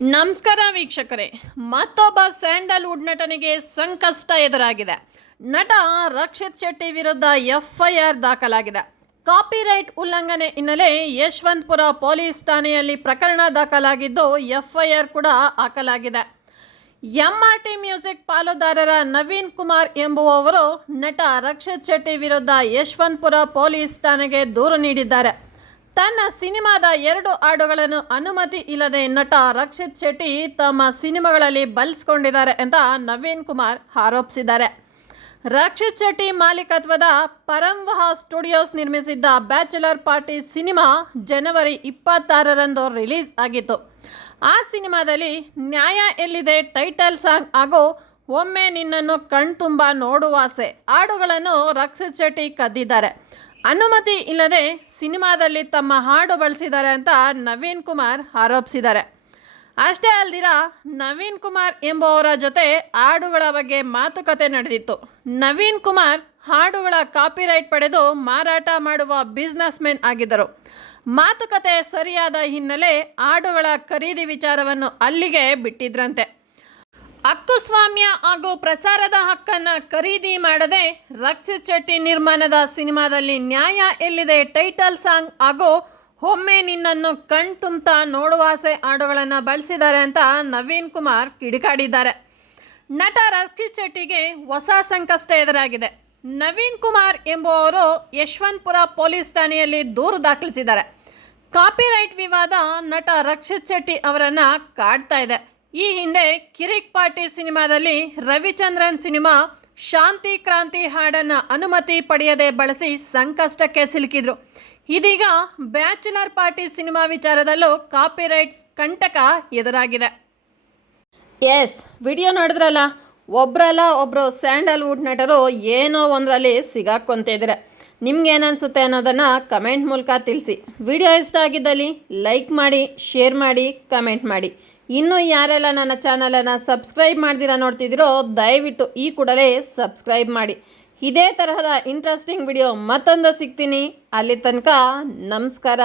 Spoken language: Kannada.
ನಮಸ್ಕಾರ ವೀಕ್ಷಕರೇ, ಮತ್ತೊಬ್ಬ ಸ್ಯಾಂಡಲ್ವುಡ್ ನಟನಿಗೆ ಸಂಕಷ್ಟ ಎದುರಾಗಿದೆ. ನಟ ರಕ್ಷಿತ್ ಶೆಟ್ಟಿ ವಿರುದ್ಧ ಎಫ್ಐಆರ್ ದಾಖಲಾಗಿದೆ. ಕಾಪಿರೈಟ್ ಉಲ್ಲಂಘನೆ ಹಿನ್ನೆಲೆ ಯಶವಂತಪುರ ಪೊಲೀಸ್ ಠಾಣೆಯಲ್ಲಿ ಪ್ರಕರಣ ದಾಖಲಾಗಿದ್ದು, ಎಫ್ಐಆರ್ ಕೂಡ ಹಾಕಲಾಗಿದೆ. ಎಂಆರ್ಟಿ ಮ್ಯೂಸಿಕ್ ಪಾಲುದಾರರ ನವೀನ್ ಕುಮಾರ್ ಎಂಬುವವರು ನಟ ರಕ್ಷಿತ್ ಶೆಟ್ಟಿ ವಿರುದ್ಧ ಯಶವಂತಪುರ ಪೊಲೀಸ್ ಠಾಣೆಗೆ ದೂರು ನೀಡಿದ್ದಾರೆ. ತನ್ನ ಸಿನಿಮಾದ ಎರಡು ಹಾಡುಗಳನ್ನು ಅನುಮತಿ ಇಲ್ಲದೆ ನಟ ರಕ್ಷಿತ್ ಶೆಟ್ಟಿ ತಮ್ಮ ಸಿನಿಮಾಗಳಲ್ಲಿ ಬಳಸ್ಕೊಂಡಿದ್ದಾರೆ ಅಂತ ನವೀನ್ ಕುಮಾರ್ ಆರೋಪಿಸಿದ್ದಾರೆ. ರಕ್ಷಿತ್ ಶೆಟ್ಟಿ ಮಾಲೀಕತ್ವದ ಪರಂವಹ ಸ್ಟುಡಿಯೋಸ್ ನಿರ್ಮಿಸಿದ್ದ ಬ್ಯಾಚುಲರ್ ಪಾರ್ಟಿ ಸಿನಿಮಾ ಜನವರಿ ಇಪ್ಪತ್ತಾರರಂದು ರಿಲೀಸ್ ಆಗಿತ್ತು. ಆ ಸಿನಿಮಾದಲ್ಲಿ ನ್ಯಾಯ ಎಲ್ಲಿದೆ, ಟೈಟಲ್ ಸಾಂಗ್ ಹಾಗೂ ಒಮ್ಮೆ ನಿನ್ನನ್ನು ಕಣ್ತುಂಬ ನೋಡುವಾಸೆ ಹಾಡುಗಳನ್ನು ರಕ್ಷಿತ್ ಶೆಟ್ಟಿ ಕದ್ದಿದ್ದಾರೆ. ಅನುಮತಿ ಇಲ್ಲದೆ ಸಿನಿಮಾದಲ್ಲಿ ತಮ್ಮ ಹಾಡು ಬಳಸಿದ್ದಾರೆ ಅಂತ ನವೀನ್ ಕುಮಾರ್ ಆರೋಪಿಸಿದ್ದಾರೆ. ಅಷ್ಟೇ ಅಲ್ದಿರ, ನವೀನ್ ಕುಮಾರ್ ಎಂಬುವವರ ಜೊತೆ ಹಾಡುಗಳ ಬಗ್ಗೆ ಮಾತುಕತೆ ನಡೆದಿತ್ತು. ನವೀನ್ ಕುಮಾರ್ ಹಾಡುಗಳ ಕಾಪಿರೈಟ್ ಪಡೆದು ಮಾರಾಟ ಮಾಡುವ ಬಿಸ್ನೆಸ್ ಮೆನ್ ಆಗಿದ್ದರು. ಮಾತುಕತೆ ಸರಿಯಾದ ಹಿನ್ನೆಲೆ ಹಾಡುಗಳ ಖರೀದಿ ವಿಚಾರವನ್ನು ಅಲ್ಲಿಗೆ ಬಿಟ್ಟಿದ್ರಂತೆ. ಹಕ್ಕುಸ್ವಾಮ್ಯ ಹಾಗೂ ಪ್ರಸಾರದ ಹಕ್ಕನ್ನು ಖರೀದಿ ಮಾಡದೆ ರಕ್ಷಿತ್ ಶೆಟ್ಟಿ ನಿರ್ಮಾಣದ ಸಿನಿಮಾದಲ್ಲಿ ನ್ಯಾಯ ಎಲ್ಲಿದೆ ಟೈಟಲ್ ಸಾಂಗ್ ಹಾಗೂ ಒಮ್ಮೆ ನಿನ್ನನ್ನು ಕಣ್ತುಂಬ್ತಾ ನೋಡುವಾಸೆ ಹಾಡುಗಳನ್ನು ಬಳಸಿದ್ದಾರೆ ಅಂತ ನವೀನ್ ಕುಮಾರ್ ಕಿಡಿಕಾಡಿದ್ದಾರೆ. ನಟ ರಕ್ಷಿತ್ ಶೆಟ್ಟಿಗೆ ಹೊಸ ಸಂಕಷ್ಟ ಎದುರಾಗಿದೆ. ನವೀನ್ ಕುಮಾರ್ ಎಂಬುವವರು ಯಶವಂತಪುರ ಪೊಲೀಸ್ ಠಾಣೆಯಲ್ಲಿ ದೂರು ದಾಖಲಿಸಿದ್ದಾರೆ. ಕಾಪಿರೈಟ್ ವಿವಾದ ನಟ ರಕ್ಷಿತ್ ಶೆಟ್ಟಿ ಅವರನ್ನು ಕಾಡ್ತಾ ಇದೆ. ಈ ಹಿಂದೆ ಕಿರಿಕ್ ಪಾರ್ಟಿ ಸಿನಿಮಾದಲ್ಲಿ ರವಿಚಂದ್ರನ್ ಸಿನಿಮಾ ಶಾಂತಿ ಕ್ರಾಂತಿ ಹಾಡನ್ನು ಅನುಮತಿ ಪಡೆಯದೆ ಬಳಸಿ ಸಂಕಷ್ಟಕ್ಕೆ ಸಿಲುಕಿದ್ರು. ಇದೀಗ ಬ್ಯಾಚುಲರ್ ಪಾರ್ಟಿ ಸಿನಿಮಾ ವಿಚಾರದಲ್ಲೂ ಕಾಪಿರೈಟ್ಸ್ ಕಂಟಕ ಎದುರಾಗಿದೆ. ಎಸ್, ವಿಡಿಯೋ ನೋಡಿದ್ರಲ್ಲ? ಒಬ್ರಲ್ಲ ಒಬ್ಬರು ಸ್ಯಾಂಡಲ್ವುಡ್ ನಟರು ಏನೋ ಒಂದರಲ್ಲಿ ಸಿಗಾಕೊಂತಿದ್ದಾರೆ ನಿಮ್ಗೆ ಏನನ್ಸುತ್ತೆ ಅನ್ನೋದನ್ನು ಕಮೆಂಟ್ ಮೂಲಕ ತಿಳಿಸಿ. ವಿಡಿಯೋ ಇಷ್ಟ ಆಗಿದ್ದಲ್ಲಿ ಲೈಕ್ ಮಾಡಿ, ಶೇರ್ ಮಾಡಿ, ಕಮೆಂಟ್ ಮಾಡಿ. ಇನ್ನೂ ಯಾರೆಲ್ಲ ನನ್ನ ಚಾನಲನ್ನು ಸಬ್ಸ್ಕ್ರೈಬ್ ಮಾಡ್ದಿರ ನೋಡ್ತಿದ್ದೀರೋ, ದಯವಿಟ್ಟು ಈ ಕೂಡಲೇ ಸಬ್ಸ್ಕ್ರೈಬ್ ಮಾಡಿ. ಇದೇ ತರಹದ ಇಂಟ್ರೆಸ್ಟಿಂಗ್ ವಿಡಿಯೋ ಮತ್ತೊಂದು ಸಿಗ್ತೀನಿ. ಅಲ್ಲಿ ತನಕ ನಮಸ್ಕಾರ.